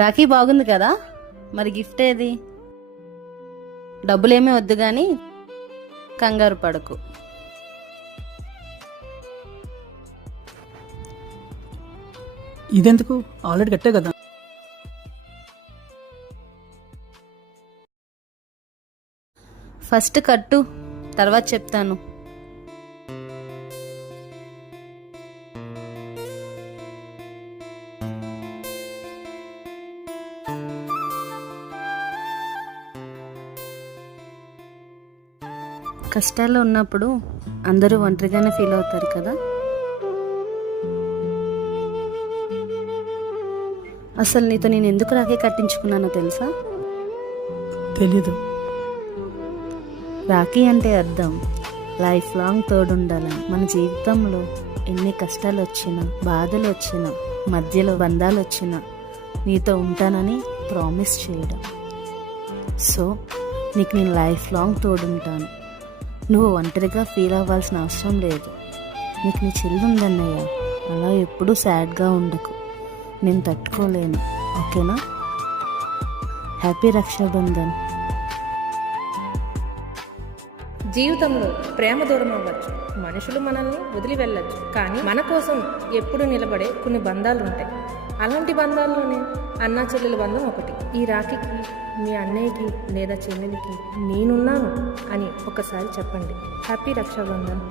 రాఖీ బాగుంది కదా, మరి గిఫ్ట్ ఏది? డబ్బులేమీ వద్దు కానీ కంగారు పడకు. ఇదెందుకు? ఆల్రెడీ కట్టే కదా. ఫస్ట్ కట్టు, తర్వాత చెప్తాను. కష్టాల్లో ఉన్నప్పుడు అందరూ ఒంటరిగానే ఫీల్ అవుతారు కదా. అసలు నీతో నేను ఎందుకు రాఖీ కట్టించుకున్నానో తెలుసా? తెలీదు. రాఖీ అంటే అర్థం లైఫ్ లాంగ్ తోడుండాలని. మన జీవితంలో ఎన్ని కష్టాలు వచ్చినా, బాధలు వచ్చినా, మధ్యలో బంధాలు వచ్చినా నీతో ఉంటానని ప్రామిస్ చేయడం. సో నీకు నేను లైఫ్ లాంగ్ తోడుంటాను. నువ్వు ఒంటరిగా ఫీల్ అవ్వాల్సిన అవసరం లేదు. నీకు నీ చెల్లి ఉందన్నయ్య, అలా ఎప్పుడూ సాడ్గా ఉండకు. నేను తట్టుకోలేను, ఓకేనా? హ్యాపీ రక్షాబంధన్. జీవితంలో ప్రేమ దూరం అవ్వచ్చు, మనుషులు మనల్ని వదిలి వెళ్ళచ్చు, కానీ మన కోసం ఎప్పుడు నిలబడే కొన్ని బంధాలు ఉంటాయి. అలాంటి బంధాల్లోనే అన్నా చెల్లెల బంధం ఒకటి. ఈ రాఖీకి మీ అన్నయ్యకి లేదా చెల్లెలికి నేనున్నాను అని ఒకసారి చెప్పండి. హ్యాపీ రక్షాబంధన్.